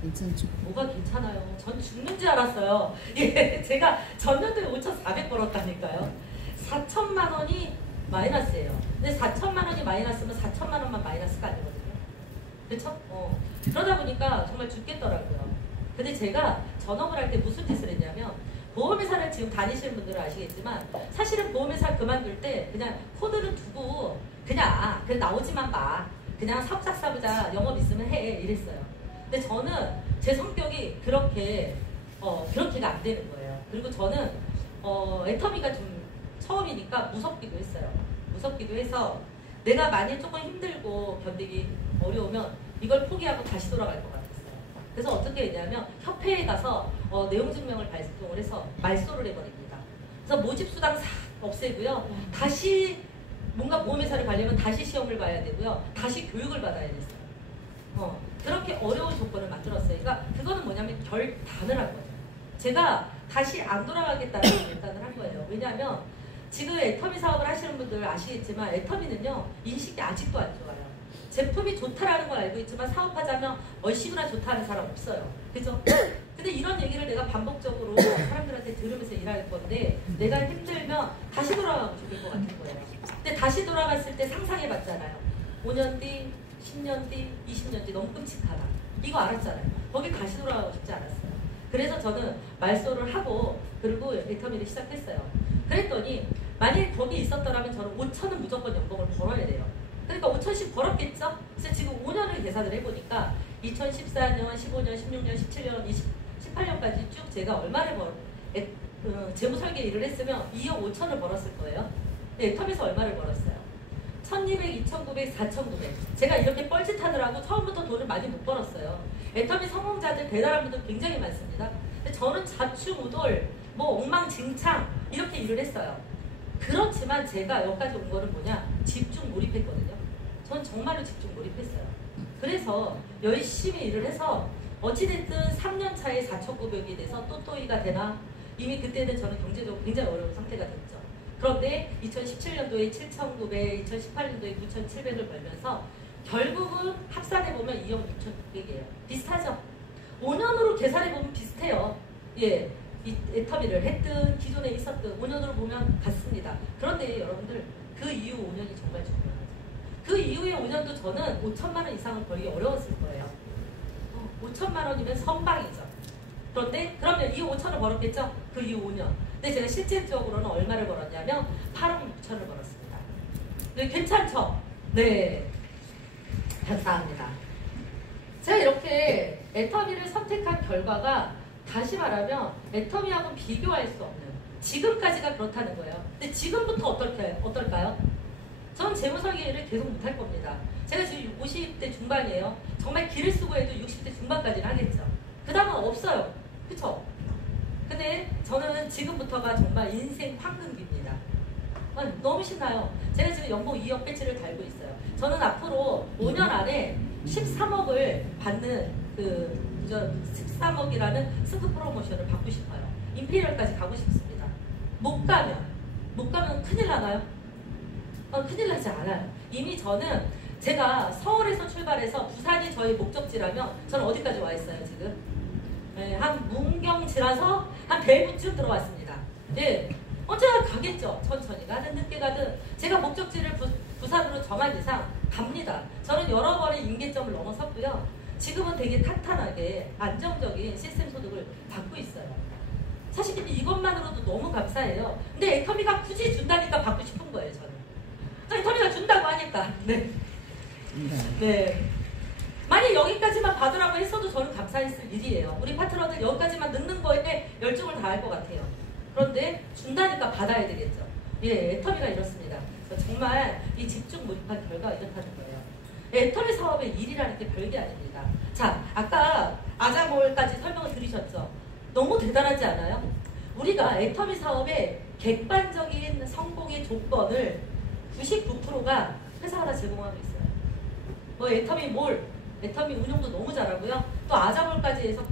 괜찮죠? 뭐가 괜찮아요? 전 죽는 줄 알았어요. 예, 제가 전년도에 5,400 벌었다니까요. 4천만 원이 마이너스예요. 근데 4천만 원이 마이너스면 4천만 원만 마이너스가 아니거든요. 그렇죠? 그러다 보니까 정말 죽겠더라고요. 근데 제가 전업을 할 때 무슨 짓을 했냐면, 보험회사를 지금 다니시는 분들은 아시겠지만 사실은 보험회사 그만둘 때 그냥 코드는 두고 그냥 나오지만 마, 그냥 사업자 사보자, 영업 있으면 해, 이랬어요. 근데 저는 제 성격이 그렇게가 안 되는 거예요. 그리고 저는 애터미가 좀 처음이니까 무섭기도 했어요. 무섭기도 해서 내가 만약 조금 힘들고 견디기 어려우면 이걸 포기하고 다시 돌아갈 것 같았어요. 그래서 어떻게 했냐면 협회에 가서 내용증명을 발송을 해서 말소를 해버립니다. 그래서 모집수당 싹 없애고요. 다시 뭔가 보험회사를 가려면 다시 시험을 봐야 되고요. 다시 교육을 받아야 됐어요. 그렇게 어려운 조건을 만들었어요. 그러니까 그거는 뭐냐면 결단을 한 거죠. 제가 다시 안 돌아가겠다는 결단을 한 거예요. 왜냐하면 지금 애터미 사업을 하시는 분들 아시겠지만 애터미는요, 인식이 아직도 안 좋아요. 제품이 좋다라는 걸 알고 있지만 사업하자면 얼씨구나 좋다는 사람 없어요. 그죠? 근데 이런 얘기를 내가 반복적으로 사람들한테 들으면서 일할 건데, 내가 힘들면 다시 돌아가고 싶을 것 같은 거예요. 근데 다시 돌아갔을 때 상상해봤잖아요. 5년 뒤, 10년 뒤, 20년 뒤 너무 끔찍하다. 이거 알았잖아요. 거기 다시 돌아가고 싶지 않았어요. 그래서 저는 말소를 하고 그리고 애터미를 시작했어요. 그랬더니 만일 거기 있었더라면 저는 5천은 무조건 연봉을 벌어야 돼요. 그러니까 5천씩 벌었겠죠? 그래서 지금 5년을 계산을 해보니까 2014년, 15년, 16년, 17년, 18년까지 쭉 제가 얼마를 재무설계 일을 했으면 2억 5천을 벌었을 거예요. 네, 애터미에서 얼마를 벌었어요? 1200, 2900, 4900. 제가 이렇게 뻘짓하느라고 처음부터 돈을 많이 못 벌었어요. 애터미 성공자들, 대단한 분들 굉장히 많습니다. 근데 저는 자충우돌, 엉망진창 이렇게 일을 했어요. 그렇지만 제가 여기까지 온 거는 뭐냐? 집중 몰입했거든요. 전 정말로 집중 몰입했어요. 그래서 열심히 일을 해서 어찌됐든 3년 차에 4,900이 돼서 또또이가 되나? 이미 그때는 저는 경제적으로 굉장히 어려운 상태가 됐죠. 그런데 2017년도에 7,900, 2018년도에 9,700을 벌면서 결국은 합산해보면 2억 6,600이에요. 비슷하죠? 5년으로 계산해보면 비슷해요. 예, 이 애터미를 했든 기존에 있었든 5년으로 보면 같습니다. 그런데 여러분들 그 이후 5년이 정말 중요하죠. 그 이후에 5년도 저는 5천만 원 이상은 벌기 어려웠을 거예요. 5천만 원이면 선방이죠. 그런데 그러면 이후 5천을 벌었겠죠? 그 이후 5년. 근데 제가 실질적으로는 얼마를 벌었냐면 8억 6천을 벌었습니다. 네, 괜찮죠? 네, 감사합니다. 제가 이렇게 애터미를 선택한 결과가 다시 말하면 애터미하고는 비교할 수 없는, 지금까지가 그렇다는 거예요. 근데 지금부터 어떨까요? 전 재무설계를 계속 못할 겁니다. 제가 지금 50대 중반이에요. 정말 길을 쓰고 해도 60대 중반까지는 하겠죠. 그 다음은 없어요. 그쵸? 근데 저는 지금부터가 정말 인생 황금기입니다. 너무 신나요. 제가 지금 연봉 2억 배치를 달고 있어요. 저는 앞으로 5년 안에 13억을 받는 13억이라는 스크 프로모션을 받고 싶어요. 임페리얼까지 가고 싶습니다. 못 가면 큰일 나나요? 큰일 나지 않아요. 이미 저는 제가 서울에서 출발해서 부산이 저희 목적지라면 저는 어디까지 와 있어요, 지금? 네, 한 문경 지나서 한 대구쯤 들어왔습니다. 네, 언제나 가겠죠. 천천히 가든 늦게 가든 제가 목적지를 부산으로 정한 이상 갑니다. 저는 여러 번의 임계점을 넘어섰고요. 지금은 되게 탄탄하게 안정적인 시스템 소득을 받고 있어요. 사실 근데 이것만으로도 너무 감사해요. 근데 애터미가 굳이 준다니까 받고 싶은 거예요, 저는. 애터미가 준다고 하니까. 네. 네. 만약 여기까지만 받으라고 했어도 저는 감사했을 일이에요. 우리 파트너들 여기까지만 넣는 거에 열정을 다할 것 같아요. 그런데 준다니까 받아야 되겠죠. 예, 애터미가 이렇습니다. 정말 이 집중 몰입한 결과가 이렇다는 거예요. 애터미 사업의 일이라는 게 별게 아닙니다. 자, 아까 아자몰까지 설명을 들으셨죠? 너무 대단하지 않아요? 우리가 애터미 사업의 객관적인 성공의 조건을 99%가 회사가 다 제공하고 있어요. 애터미 운용도 너무 잘하고요. 또 아자몰까지 해서